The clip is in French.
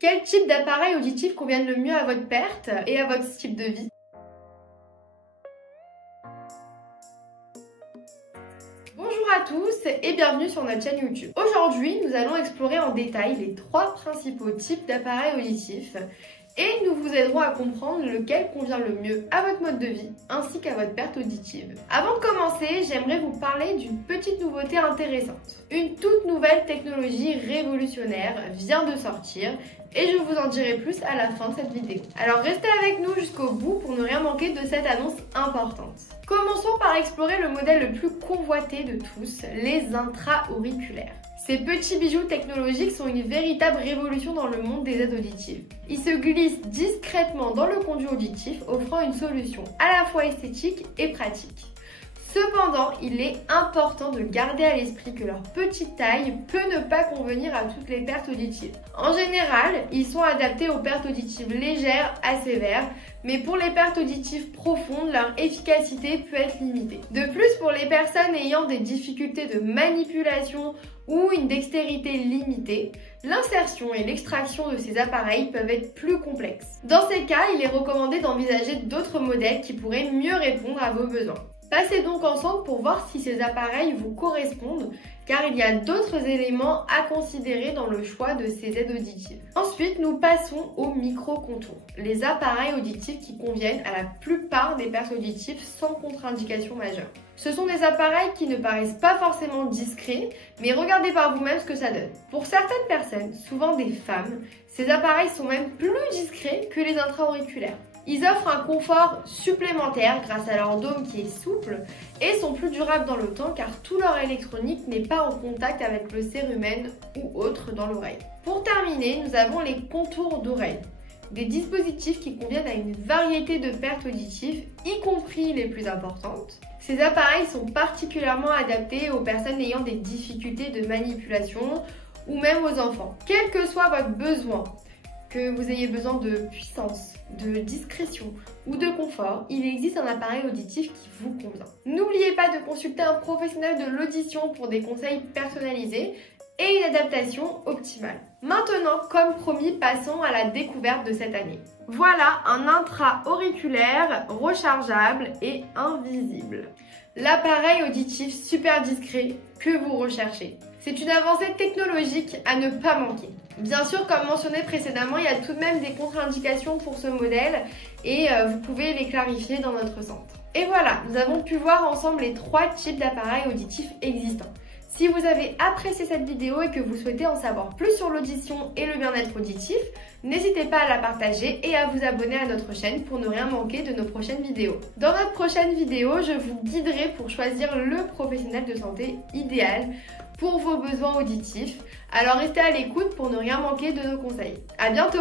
Quel type d'appareil auditif convient le mieux à votre perte et à votre type de vie? Bonjour à tous et bienvenue sur notre chaîne YouTube. Aujourd'hui, nous allons explorer en détail les 3 principaux types d'appareils auditifs et nous vous aiderons à comprendre lequel convient le mieux à votre mode de vie ainsi qu'à votre perte auditive. Avant de commencer, j'aimerais vous parler d'une petite nouveauté intéressante. Une toute nouvelle technologie révolutionnaire vient de sortir et je vous en dirai plus à la fin de cette vidéo. Alors restez avec nous jusqu'au bout pour ne rien manquer de cette annonce importante. Commençons par explorer le modèle le plus convoité de tous, les intra-auriculaires. Ces petits bijoux technologiques sont une véritable révolution dans le monde des aides auditives. Ils se glissent discrètement dans le conduit auditif, offrant une solution à la fois esthétique et pratique. Cependant, il est important de garder à l'esprit que leur petite taille peut ne pas convenir à toutes les pertes auditives. En général, ils sont adaptés aux pertes auditives légères à sévères, mais pour les pertes auditives profondes, leur efficacité peut être limitée. De plus, pour les personnes ayant des difficultés de manipulation ou une dextérité limitée, l'insertion et l'extraction de ces appareils peuvent être plus complexes. Dans ces cas, il est recommandé d'envisager d'autres modèles qui pourraient mieux répondre à vos besoins. Passez donc ensemble pour voir si ces appareils vous correspondent, car il y a d'autres éléments à considérer dans le choix de ces aides auditives. Ensuite, nous passons aux micro-contours, les appareils auditifs qui conviennent à la plupart des pertes auditives sans contre-indication majeure. Ce sont des appareils qui ne paraissent pas forcément discrets, mais regardez par vous-même ce que ça donne. Pour certaines personnes, souvent des femmes, ces appareils sont même plus discrets que les intra-auriculaires. Ils offrent un confort supplémentaire grâce à leur dôme qui est souple et sont plus durables dans le temps car tout leur électronique n'est pas en contact avec le cérumen ou autre dans l'oreille. Pour terminer, nous avons les contours d'oreille, des dispositifs qui conviennent à une variété de pertes auditives, y compris les plus importantes. Ces appareils sont particulièrement adaptés aux personnes ayant des difficultés de manipulation ou même aux enfants. Quel que soit votre besoin, que vous ayez besoin de puissance, de discrétion ou de confort, il existe un appareil auditif qui vous convient. N'oubliez pas de consulter un professionnel de l'audition pour des conseils personnalisés et une adaptation optimale. Maintenant, comme promis, passons à la découverte de cette année. Voilà un intra-auriculaire rechargeable et invisible. L'appareil auditif super discret que vous recherchez. C'est une avancée technologique à ne pas manquer. Bien sûr, comme mentionné précédemment, il y a tout de même des contre-indications pour ce modèle et vous pouvez les clarifier dans notre centre. Et voilà, nous avons pu voir ensemble les 3 types d'appareils auditifs existants. Si vous avez apprécié cette vidéo et que vous souhaitez en savoir plus sur l'audition et le bien-être auditif, n'hésitez pas à la partager et à vous abonner à notre chaîne pour ne rien manquer de nos prochaines vidéos. Dans notre prochaine vidéo, je vous guiderai pour choisir le professionnel de santé idéal pour vos besoins auditifs. Alors restez à l'écoute pour ne rien manquer de nos conseils. À bientôt!